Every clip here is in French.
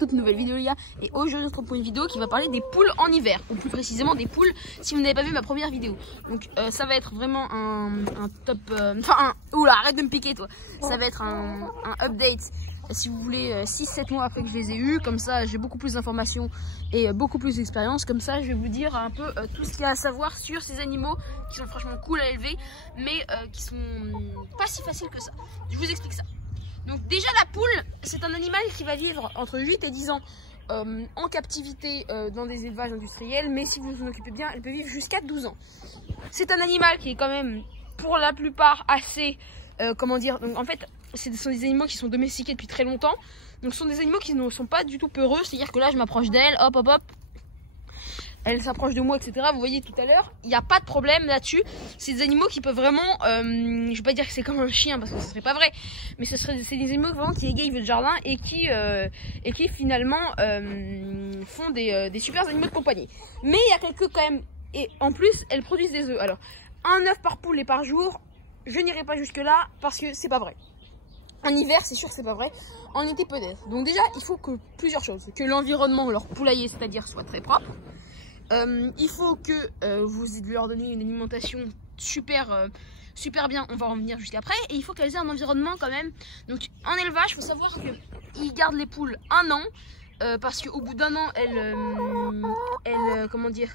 Toute nouvelle vidéo les gars, et aujourd'hui on se retrouve pour une vidéo qui va parler des poules en hiver, ou plus précisément des poules si vous n'avez pas vu ma première vidéo. Donc ça va être vraiment un top, oula arrête de me piquer toi. Ça va être un update si vous voulez 6-7 mois après que je les ai eus, comme ça j'ai beaucoup plus d'informations et beaucoup plus d'expérience, comme ça je vais vous dire un peu tout ce qu'il y a à savoir sur ces animaux qui sont franchement cool à élever, mais qui sont pas si faciles que ça. Je vous explique ça. Donc déjà la poule, c'est un animal qui va vivre entre 8 et 10 ans en captivité dans des élevages industriels, mais si vous vous en occupez bien, elle peut vivre jusqu'à 12 ans. C'est un animal qui est quand même pour la plupart assez, comment dire, donc en fait ce sont des animaux qui sont domestiqués depuis très longtemps, donc ce sont des animaux qui ne sont pas du tout peureux, c'est-à-dire que là je m'approche d'elle, hop hop hop, elle s'approche de moi, etc. Vous voyez tout à l'heure, il n'y a pas de problème là-dessus. C'est des animaux qui peuvent vraiment, je vais pas dire que c'est comme un chien parce que ce serait pas vrai, mais c'est des animaux vraiment qui égayent votre jardin et qui finalement font des super animaux de compagnie. Mais il y a quelques quand même, et en plus elles produisent des œufs. Alors un œuf par poule et par jour, je n'irai pas jusque là parce que c'est pas vrai. En hiver, c'est sûr que c'est pas vrai. En été peut-être. Donc déjà, il faut que plusieurs choses, que l'environnement, leur poulailler, c'est-à-dire, soit très propre. Il faut que vous leur donniez une alimentation super bien, on va en venir jusqu'après, et il faut qu'elles aient un environnement quand même. Donc en élevage, il faut savoir qu'ils gardent les poules un an, parce qu'au bout d'un an, comment dire,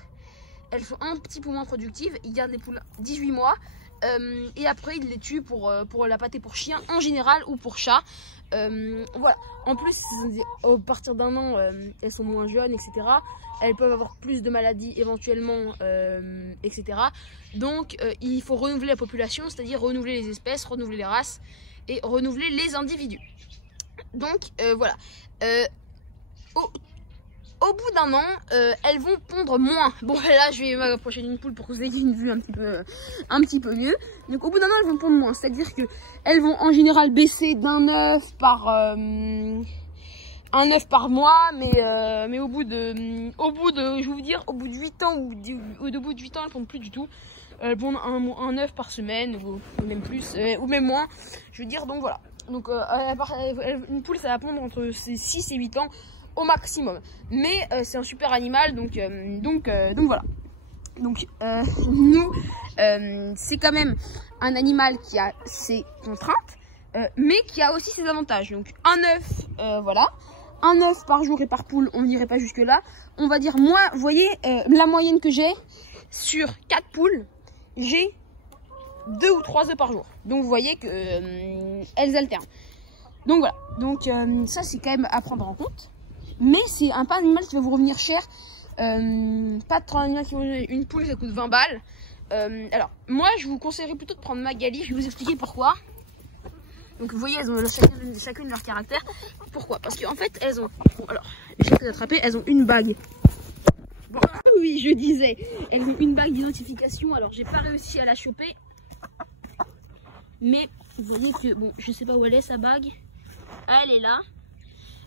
elles sont un petit peu moins productives. Ils gardent les poules 18 mois, et après ils les tuent pour la pâtée pour chien en général, ou pour chat. Voilà. En plus, à partir d'un an, elles sont moins jeunes, etc. Elles peuvent avoir plus de maladies éventuellement, etc. Donc, il faut renouveler la population, c'est-à-dire renouveler les espèces, renouveler les races et renouveler les individus. Donc, voilà. Au bout d'un an, elles vont pondre moins. Bon, là, je vais m'approcher d'une poule pour que vous ayez une vue un petit peu mieux. Donc, au bout d'un an, elles vont pondre moins. C'est-à-dire que elles vont en général baisser d'un œuf par un œuf par mois, mais au bout de, je vais vous dire, au bout de 8 ans ou au bout de 8 ans, elles pondent plus du tout. Elles pondent un œuf par semaine ou même plus, ou même moins. Je veux dire, donc voilà. Donc, une poule, ça va pondre entre 6 et 8 ans. Au maximum, mais c'est un super animal, donc voilà. Donc nous, c'est quand même un animal qui a ses contraintes, mais qui a aussi ses avantages. Donc un œuf, voilà, un œuf par jour et par poule, on n'irait pas jusque là. On va dire, moi, vous voyez, la moyenne que j'ai sur 4 poules, j'ai 2 ou 3 œufs par jour. Donc vous voyez que elles alternent. Donc voilà. Donc ça c'est quand même à prendre en compte. Mais c'est pas un animal qui va vous revenir cher. Pas de animal qui va vous revenir. Une poule, ça coûte 20 balles. Alors, moi, je vous conseillerais plutôt de prendre Magali. Je vais vous expliquer pourquoi. Donc, vous voyez, elles ont chacune leur caractère. Pourquoi? Parce qu'en fait, elles ont... Bon, alors, j'ai d'attraper, elles ont une bague. Bon, oui, je disais. Elles ont une bague d'identification. Alors, j'ai pas réussi à la choper. Mais, vous voyez que... Bon, je sais pas où elle est, sa bague. Ah, elle est là.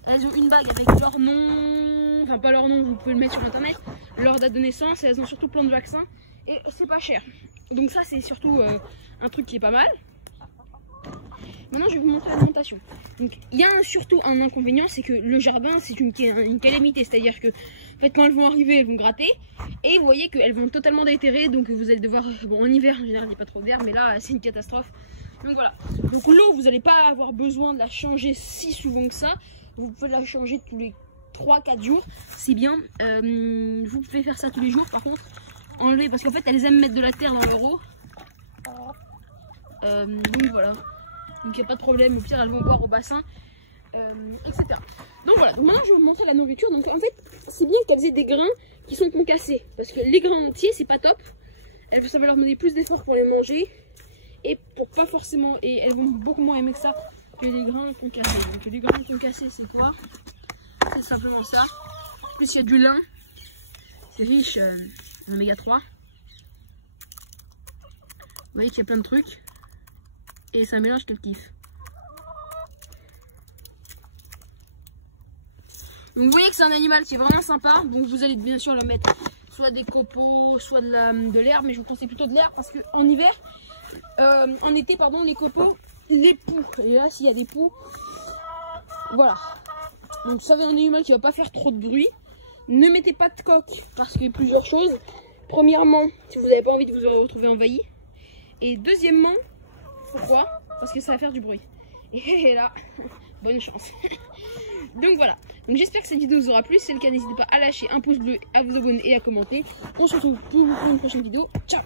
Elles ont une bague avec leur nom, enfin pas leur nom, vous pouvez le mettre sur internet, leur date de naissance, et elles ont surtout plein de vaccins, et c'est pas cher. Donc ça c'est surtout un truc qui est pas mal. Maintenant je vais vous montrer l'alimentation. Donc il y a surtout un inconvénient, c'est que le jardin c'est une calamité, c'est-à-dire que en fait, quand elles vont arriver, elles vont gratter, et vous voyez qu'elles vont totalement déterrer, donc vous allez devoir, bon en hiver en général il n'y a pas trop d'air, mais là c'est une catastrophe. Donc voilà, donc l'eau vous n'allez pas avoir besoin de la changer si souvent que ça. Vous pouvez la changer tous les 3-4 jours, c'est bien. Vous pouvez faire ça tous les jours, par contre, enlever, parce qu'en fait elles aiment mettre de la terre dans leur eau. Donc voilà, donc il n'y a pas de problème, au pire elles vont boire au bassin, etc. Donc voilà, donc maintenant je vais vous montrer la nourriture. Donc en fait, c'est bien qu'elles aient des grains qui sont concassés, parce que les grains entiers c'est pas top. Ça va leur demander plus d'efforts pour les manger, et pour pas forcément, et elles vont beaucoup moins aimer que ça, que les grains concassés. Donc les grains concassés c'est quoi? C'est simplement ça. En plus il y a du lin, c'est riche en oméga 3. Vous voyez qu'il y a plein de trucs. Et c'est un mélange qu'elle kiffe. Donc vous voyez que c'est un animal qui est vraiment sympa. Donc vous allez bien sûr leur mettre soit des copeaux, soit de l'herbe. Mais je vous conseille plutôt de l'herbe parce qu'en hiver, en été pardon, les copeaux, les poux. Et là s'il y a des poux, voilà. Donc ça va un animal qui va pas faire trop de bruit. Ne mettez pas de coque parce qu'il y a plusieurs choses. Premièrement, si vous n'avez pas envie de vous retrouver envahi. Et deuxièmement, pourquoi? Parce que ça va faire du bruit. Et là, bonne chance. Donc voilà. Donc j'espère que cette vidéo vous aura plu. Si c'est le cas, n'hésitez pas à lâcher un pouce bleu, à vous abonner et à commenter. On se retrouve pour une prochaine vidéo. Ciao!